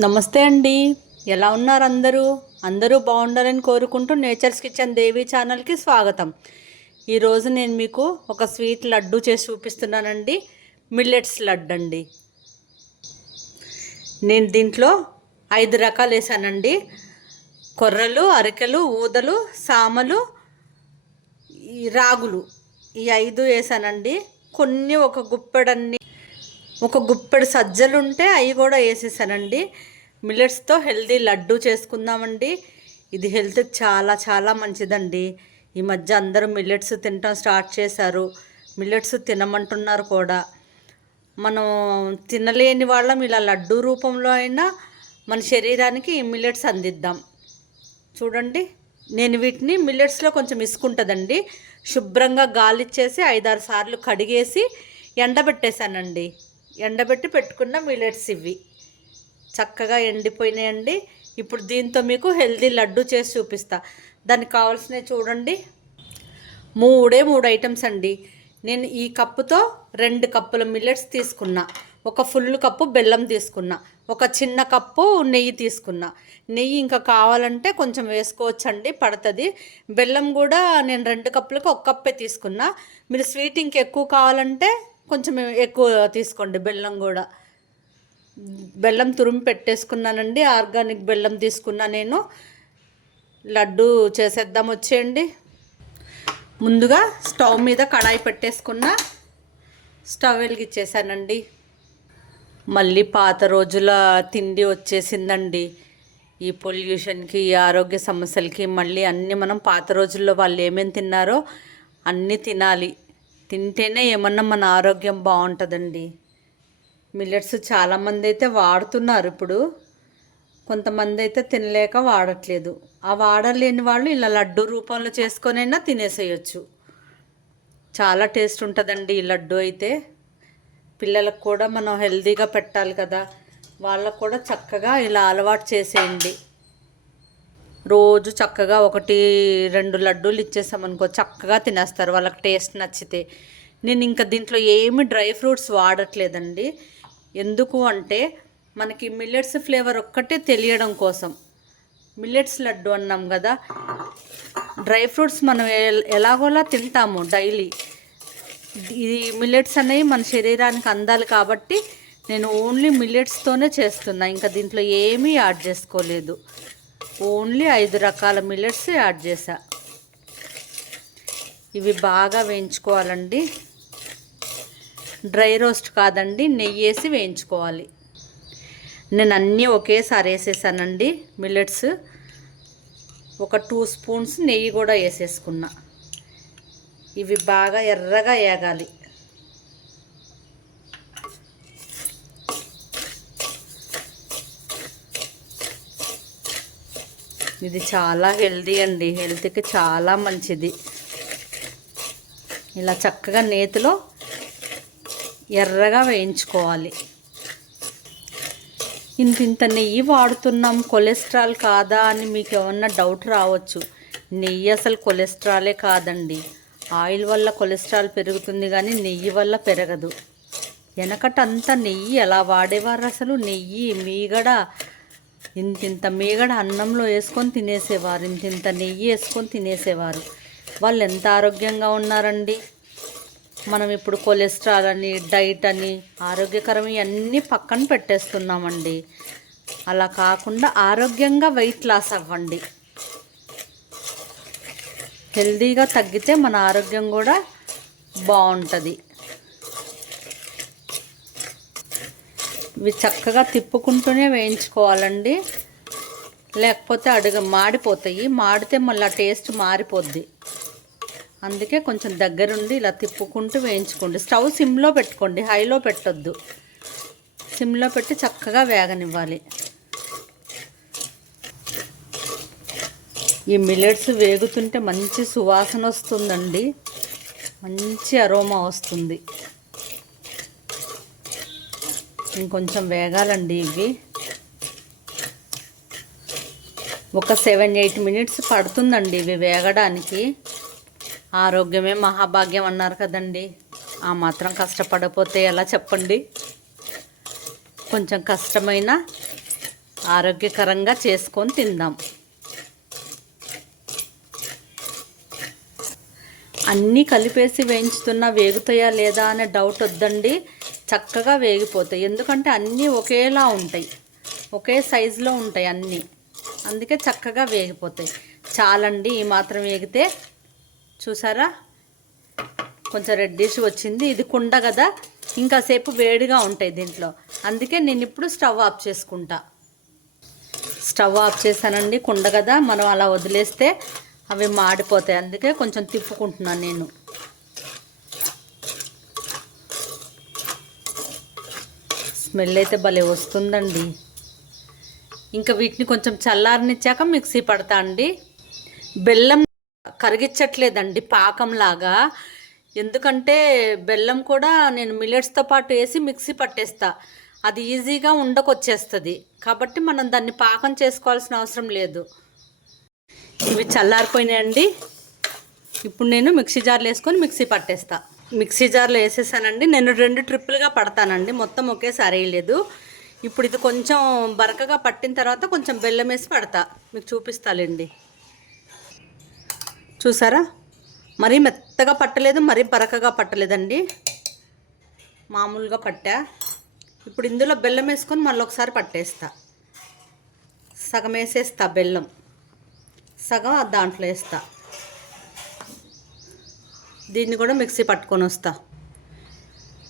నమస్తే అండి. ఎలా ఉన్నారు అందరూ? అందరూ బాగుండాలని కోరుకుంటూ నేచర్స్ కిచెన్ దేవి ఛానల్కి స్వాగతం. ఈరోజు నేను మీకు ఒక స్వీట్ లడ్డు చేసి చూపిస్తున్నానండి. మిల్లెట్స్ లడ్డు అండి నేను దీంట్లో ఐదు రకాలు వేసానండి. కొర్రలు అరికెలు ఊదలు సామలు ఈ రాగులు. ఈ ఐదు వేసానండి. కొన్ని ఒక గుప్పెడన్ని ఒక గుప్పెడు సజ్జలు ఉంటే అవి కూడా వేసేసానండి. మిల్లెట్స్తో హెల్దీ లడ్డు చేసుకుందామండి. ఇది హెల్త్కి చాలా చాలా మంచిదండి. ఈ మధ్య అందరూ మిల్లెట్స్ తినటం స్టార్ట్ చేశారు. మిల్లెట్స్ తినమంటున్నారు కూడా. మనం తినలేని వాళ్ళం ఇలా లడ్డు రూపంలో అయినా మన శరీరానికి ఈ మిల్లెట్స్ అందిద్దాం. చూడండి. నేను వీటిని మిల్లెట్స్లో కొంచెం ఇసుకుంటుందండి. శుభ్రంగా గాలిచ్చేసి ఐదారు సార్లు కడిగేసి ఎండబెట్టేశానండి. ఎండబెట్టి పెట్టుకున్న మిల్లెట్స్ ఇవి. చక్కగా ఎండిపోయినాయండి. ఇప్పుడు దీంతో మీకు హెల్దీ లడ్డు చేసి చూపిస్తా. దానికి కావాల్సినవి చూడండి. మూడే మూడు ఐటమ్స్ అండి. నేను ఈ కప్పుతో రెండు కప్పుల మిల్లెట్స్ తీసుకున్నా. ఒక ఫుల్ కప్పు బెల్లం తీసుకున్నా. ఒక చిన్న కప్పు నెయ్యి తీసుకున్నా. నెయ్యి ఇంకా కావాలంటే కొంచెం వేసుకోవచ్చండి పడుతుంది. బెల్లం కూడా నేను రెండు కప్పులకు ఒక కప్పే తీసుకున్నా. మీరు స్వీట్ ఇంకెక్కువ కావాలంటే కొంచెం ఎక్కువ తీసుకోండి బెల్లం కూడా. బెల్లం తురుము పెట్టేసుకున్నానండి ఆర్గానిక్ బెల్లం తీసుకున్నా నేను. లడ్డు చేసేద్దాం వచ్చేయండి. ముందుగా స్టవ్ మీద కడాయి పెట్టేసుకున్న స్టవ్ వెలిగించేసానండి మళ్ళీ పాత రోజుల తిండి వచ్చేసిందండి. ఈ పొల్యూషన్కి ఈ ఆరోగ్య సమస్యలకి మళ్ళీ అన్నీ మనం పాత రోజుల్లో వాళ్ళు ఏమేమి తిన్నారో అన్నీ తినాలి. తింటేనే ఏమన్నా మన ఆరోగ్యం బాగుంటుందండి. మిల్లెట్స్ చాలామంది అయితే వాడుతున్నారు ఇప్పుడు. కొంతమంది అయితే తినలేక వాడట్లేదు. ఆ వాడలేని వాళ్ళు ఇలా లడ్డు రూపంలో చేసుకొనైనా తినేసేయచ్చు. చాలా టేస్ట్ ఉంటుందండి ఈ లడ్డు అయితే. పిల్లలకు కూడా మనం హెల్తీగా పెట్టాలి కదా. వాళ్ళకు కూడా చక్కగా ఇలా అలవాటు చేసేయండి. రోజు చక్కగా ఒకటి రెండు లడ్డూలు ఇచ్చేసామనుకో చక్కగా తినేస్తారు వాళ్ళకి టేస్ట్ నచ్చితే. నేను ఇంకా దీంట్లో ఏమి డ్రై ఫ్రూట్స్ వాడట్లేదండి. ఎందుకు అంటే మనకి మిల్లెట్స్ ఫ్లేవర్ ఒక్కటే తెలియడం కోసం. మిల్లెట్స్ లడ్డు అన్నాం కదా డ్రై ఫ్రూట్స్ మనం ఎలాగోలా తింటాము డైలీ. ఇది మిల్లెట్స్ అనేవి మన శరీరానికి అందాలి కాబట్టి నేను ఓన్లీ మిల్లెట్స్తోనే చేస్తున్నా ఇంకా దీంట్లో ఏమీ యాడ్ చేసుకోలేదు. ఓన్లీ ఐదు రకాల మిల్లెట్స్ యాడ్ చేసా ఇవి బాగా వేయించుకోవాలండి. డ్రై రోస్ట్ కాదండి నెయ్యి వేసి వేయించుకోవాలి. నేను అన్నీ ఒకేసారి వేసేసానండి మిల్లెట్స్. ఒక టూ స్పూన్స్ నెయ్యి కూడా వేసేసుకున్నా. ఇవి బాగా ఎర్రగా వేగాలి ఇది చాలా హెల్దీ అండి. హెల్త్కి చాలా మంచిది. ఇలా చక్కగా నేతిలో ఎర్రగా వేయించుకోవాలి. ఇంత ఇంత నెయ్యి వాడుతున్నాం. కొలెస్ట్రాల్ కాదా అని మీకు ఏమన్నా డౌట్ రావచ్చు. నెయ్యి అసలు కొలెస్ట్రాలే కాదండి. ఆయిల్ వల్ల కొలెస్ట్రాల్ పెరుగుతుంది కానీ నెయ్యి వల్ల పెరగదు. వెనకటంతా నెయ్యి ఎలా వాడేవారు అసలు? నెయ్యి మీగడ ఇంతింత మీగడ అన్నంలో వేసుకొని తినేసేవారు ఇంతింత నెయ్యి వేసుకొని తినేసేవారు. వాళ్ళు ఎంత ఆరోగ్యంగా ఉన్నారండి? మనం ఇప్పుడు కొలెస్ట్రాల్ అని డైట్ అని ఆరోగ్యకరం అన్నీ పక్కన పెట్టేస్తున్నామండి. అలా కాకుండా ఆరోగ్యంగా వెయిట్ లాస్ అవ్వండి. హెల్దీగా తగ్గితే మన ఆరోగ్యం కూడా బాగుంటుంది. ఇవి చక్కగా తిప్పుకుంటూనే వేయించుకోవాలండి. లేకపోతే అడుగు మాడిపోతాయి. మాడితే మళ్ళీ టేస్ట్ మారిపోద్ది. అందుకే కొంచెం దగ్గరుండి ఇలా తిప్పుకుంటూ వేయించుకోండి. స్టవ్ సిమ్లో పెట్టుకోండి. హైలో పెట్టొద్దు. సిమ్లో పెట్టి చక్కగా వేగనివ్వాలి. ఈ మిల్లెట్స్ వేగుతుంటే మంచి సువాసన వస్తుందండి. మంచి అరోమా వస్తుంది. ఇంకొంచెం వేగాలండి ఇవి. ఒక సెవెన్ ఎయిట్ మినిట్స్ పడుతుందండి ఇవి వేగడానికి. ఆరోగ్యమే మహాభాగ్యం అన్నారు కదండి. ఆ మాత్రం కష్టపడపోతే ఎలా చెప్పండి? కొంచెం కష్టమైన ఆరోగ్యకరంగా చేసుకొని తిందాం. అన్నీ కలిపేసి వేయించుతున్నా వేగుతాయా లేదా అనే డౌట్ వద్దండి. చక్కగా వేగిపోతాయి. ఎందుకంటే అన్నీ ఒకేలా ఉంటాయి. ఒకే సైజులో ఉంటాయి అన్నీ. అందుకే చక్కగా వేగిపోతాయి. చాలండి ఈ మాత్రం వేగితే. చూసారా? కొంచెం రెడ్డిష్ వచ్చింది. ఇది కుండ కదా? ఇంకాసేపు వేడిగా ఉంటాయి దీంట్లో. అందుకే నేను ఇప్పుడు స్టవ్ ఆఫ్ చేసుకుంటా. స్టవ్ ఆఫ్ చేశానండి కుండ కదా? మనం అలా వదిలేస్తే అవి మాడిపోతాయి. అందుకే కొంచెం తిప్పుకుంటున్నాను నేను. స్మెల్ అయితే భలే వస్తుందండి. ఇంకా వీటిని కొంచెం చల్లారనిచ్చాక మిక్సీ పడతా అండి. బెల్లం కరిగించట్లేదండి పాకంలాగా. ఎందుకంటే బెల్లం కూడా నేను మిల్లెట్స్తో పాటు వేసి మిక్సీ పట్టేస్తా. అది ఈజీగా ఉండకొచ్చేస్తుంది. కాబట్టి మనం దాన్ని పాకం చేసుకోవాల్సిన అవసరం లేదు. ఇవి చల్లారిపోయినాయండి. ఇప్పుడు నేను మిక్సీ జార్లు వేసుకొని మిక్సీ పట్టేస్తాను మిక్సీ జార్లో వేసేసానండి. నేను రెండు ట్రిప్పులుగా పడతానండి. మొత్తం ఒకేసారి వేయలేదు. ఇప్పుడు ఇది కొంచెం బరకగా పట్టిన తర్వాత కొంచెం బెల్లం వేసి పడతా. మీకు చూపిస్తాలేండి. చూసారా? మరీ మెత్తగా పట్టలేదు మరీ బరకగా పట్టలేదండి. మామూలుగా పట్టా. ఇప్పుడు ఇందులో బెల్లం వేసుకొని మళ్ళీ ఒకసారి పట్టేస్తా. సగం వేసేస్తా బెల్లం. సగం దాంట్లో వేస్తా. దీన్ని కూడా మిక్సీ పట్టుకొని వస్తా.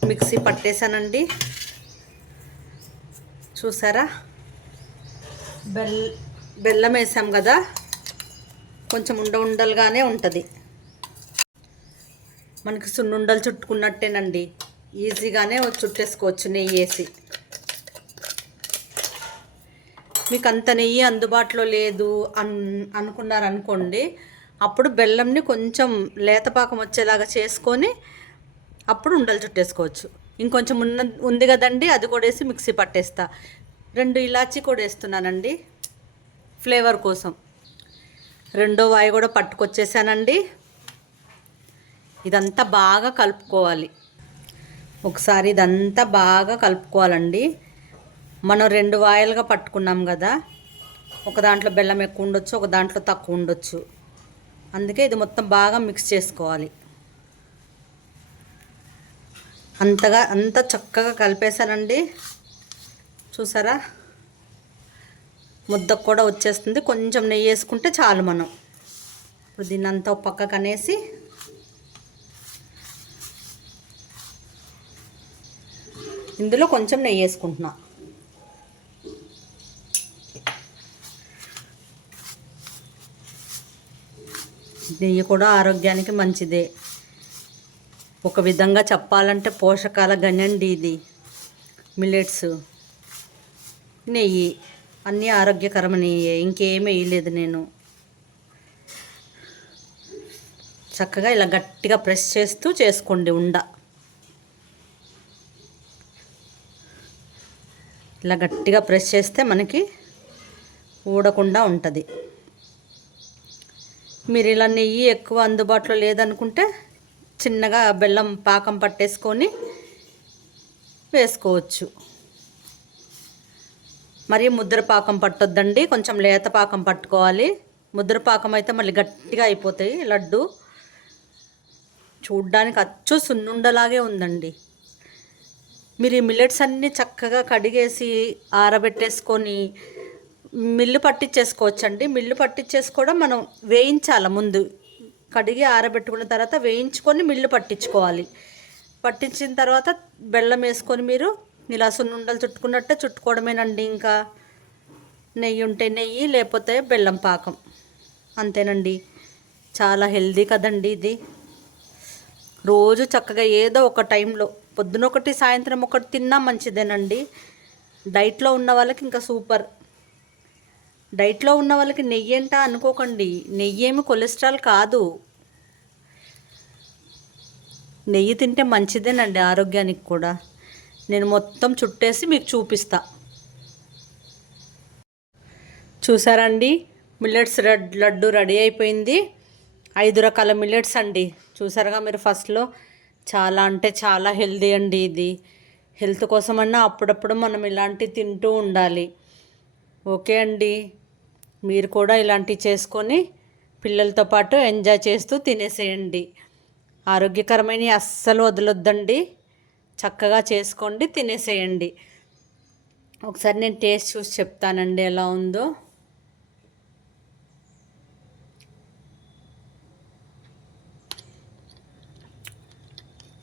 మిక్సీ పట్టేశానండి చూసారా? బెల్ బెల్లం వేసాం కదా? కొంచెం ఉండ ఉండలుగానే ఉంటుంది. మనకి సున్నుండలు చుట్టుకున్నట్టేనండి. ఈజీగానే చుట్టేసుకోవచ్చు నెయ్యి వేసి. మీకు అంత నెయ్యి అందుబాటులో లేదు అన్ అనుకున్నారనుకోండి అప్పుడు బెల్లంని కొంచెం లేతపాకం వచ్చేలాగా చేసుకొని అప్పుడు ఉండలు చుట్టేసుకోవచ్చు. ఇంకొంచెం ఉన్న ఉంది కదండి అది కూడా వేసి మిక్సీ పట్టేస్తా. రెండు ఇలాచీ కూడా వేస్తున్నానండి ఫ్లేవర్ కోసం. రెండో వాయి కూడా పట్టుకొచ్చేసానండి. ఇదంతా బాగా కలుపుకోవాలి. ఒకసారి ఇదంతా బాగా కలుపుకోవాలండి. మనం రెండు వాయిలుగా పట్టుకున్నాం కదా ఒక దాంట్లో బెల్లం ఎక్కువ ఉండొచ్చు ఒక దాంట్లో తక్కువ ఉండొచ్చు. అందుకే ఇది మొత్తం బాగా మిక్స్ చేసుకోవాలి. అంతగా అంత చక్కగా కలిపేశానండి. చూసారా? ముద్దకు కూడా వచ్చేస్తుంది. కొంచెం నెయ్యి వేసుకుంటే చాలు మనం. ఇప్పుడు దీన్ని అంతా పక్కకు అనేసి ఇందులో కొంచెం నెయ్యి వేసుకుంటున్నాను నెయ్యి కూడా ఆరోగ్యానికి మంచిదే. ఒక విధంగా చెప్పాలంటే పోషకాల గనండి ఇది. మిల్లెట్స్ నెయ్యి అన్నీ ఆరోగ్యకరమైనయే ఇంకేమీ వేయలేదు నేను. చక్కగా ఇలా గట్టిగా ప్రెస్ చేస్తూ చేసుకోండి ఉండ. ఇలా గట్టిగా ప్రెస్ చేస్తే మనకి ఊడకుండా ఉంటుంది. మీరు ఇలా నెయ్యి ఎక్కువ అందుబాటులో లేదనుకుంటే చిన్నగా బెల్లం పాకం పట్టేసుకొని వేసుకోవచ్చు. మరి ముద్ర పాకం పట్టొద్దండి. కొంచెం లేత పాకం పట్టుకోవాలి. ముద్ర పాకం అయితే మళ్ళీ గట్టిగా అయిపోతాయి. లడ్డు చూడ్డానికి అచ్చు సున్నుండలాగే ఉందండి. మీరు ఈ మిల్లెట్స్ అన్నీ చక్కగా కడిగేసి ఆరబెట్టేసుకొని మిల్లు పట్టించేసుకోవచ్చండి. మిల్లు పట్టించేసుకోవడం మనం వేయించాలి ముందు. కడిగి ఆరబెట్టుకున్న తర్వాత వేయించుకొని మిల్లు పట్టించుకోవాలి. పట్టించిన తర్వాత బెల్లం వేసుకొని మీరు ఇలా సున్నుండలు చుట్టుకున్నట్టే చుట్టుకోవడమేనండి ఇంకా. నెయ్యి ఉంటే నెయ్యి లేకపోతే బెల్లం పాకం. అంతేనండి. చాలా హెల్దీ కదండి ఇది. రోజు చక్కగా ఏదో ఒక టైంలో పొద్దున ఒకటి సాయంత్రం ఒకటి తిన్నా మంచిదేనండి. డైట్లో ఉన్న వాళ్ళకి ఇంకా సూపర్. డైట్లో ఉన్న వాళ్ళకి నెయ్యి అంట అనుకోకండి. నెయ్యి ఏమి కొలెస్ట్రాల్ కాదు. నెయ్యి తింటే మంచిదేనండి ఆరోగ్యానికి కూడా. నేను మొత్తం చుట్టేసి మీకు చూపిస్తా. చూసారండి? మిల్లెట్స్ లడ్డు రెడీ అయిపోయింది. ఐదు రకాల మిల్లెట్స్ అండి. చూసారుగా మీరు ఫస్ట్లో? చాలా అంటే చాలా హెల్దీ అండి ఇది. హెల్త్ కోసమన్నా అప్పుడప్పుడు మనం ఇలాంటివి తింటూ ఉండాలి. ఓకే అండి? మీరు కూడా ఇలాంటివి చేసుకొని పిల్లలతో పాటు ఎంజాయ్ చేస్తూ తినేసేయండి. ఆరోగ్యకరమైన అస్సలు వదలొద్దండి. చక్కగా చేసుకోండి తినేసేయండి. ఒకసారి నేను టేస్ట్ చూసి చెప్తానండి ఎలా ఉందో.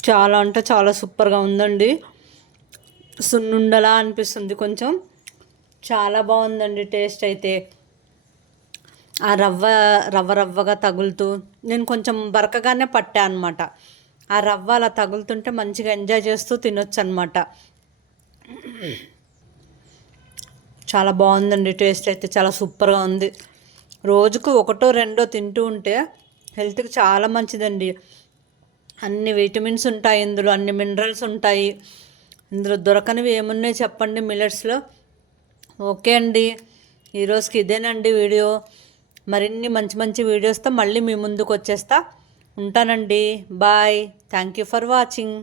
చాలా అంటే చాలా సూపర్గా ఉందండి. సున్నుండలా అనిపిస్తుంది కొంచెం. చాలా బాగుందండి టేస్ట్ అయితే. ఆ రవ్వ రవ్వ రవ్వగా తగులుతూ నేను కొంచెం బరకగానే పట్టా అనమాట ఆ రవ్వ అలా తగులుతుంటే మంచిగా ఎంజాయ్ చేస్తూ తినొచ్చు అనమాట చాలా బాగుందండి టేస్ట్ అయితే చాలా సూపర్గా ఉంది. రోజుకు ఒకటో రెండో తింటూ ఉంటే హెల్త్కి చాలా మంచిదండి. అన్ని విటమిన్స్ ఉంటాయి ఇందులో అన్ని మినరల్స్ ఉంటాయి. ఇందులో దొరకనివి ఏమున్నాయి చెప్పండి మిల్లెట్స్లో ఓకే అండి. ఈరోజుకి ఇదేనండి వీడియో. మరిన్ని మంచి మంచి వీడియోస్తో మళ్ళీ మీ ముందుకు వచ్చేస్తా ఉంటానండి. Bye. Thank you for watching